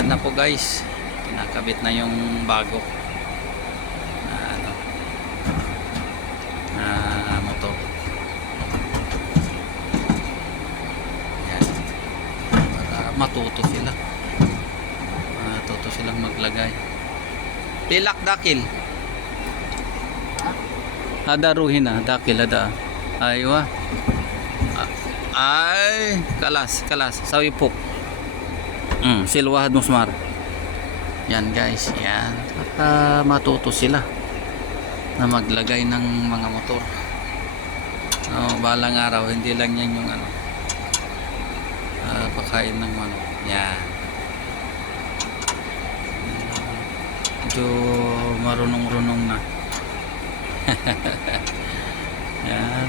yan na po guys, kinakabit na yung bago na ano, na motor. Yan, para matuto silang maglagay. Tilak dakil ada ruhin na dakil ada aywa ay kalas sawipok silwahad musmar. Yan guys, yan para matuto sila na maglagay ng mga motor. Balang araw hindi lang yan yung ano, pakain ng manok. Yan, medyo marunong na. Yan,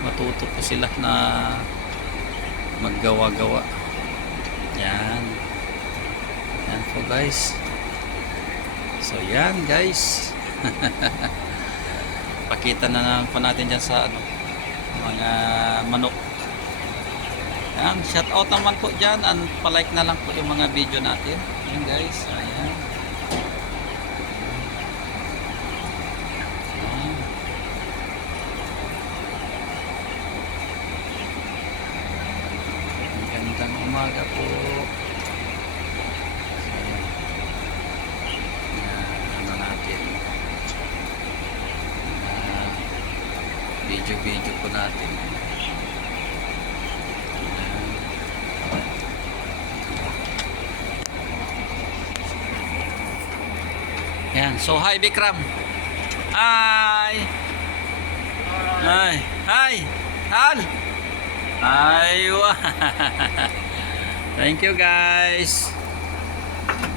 matuto po sila na maggawa-gawa. Yan po guys. So yan guys. Pakita na lang po natin dyan sa ano, mga manok. Yan, shout out naman po dyan, palike na lang po yung mga video natin. Yan guys, ayan. Magandang umaga po. Ano natin, video po natin. Yan, so hi Bikram. Hi. Hal. Aywa. Thank you guys.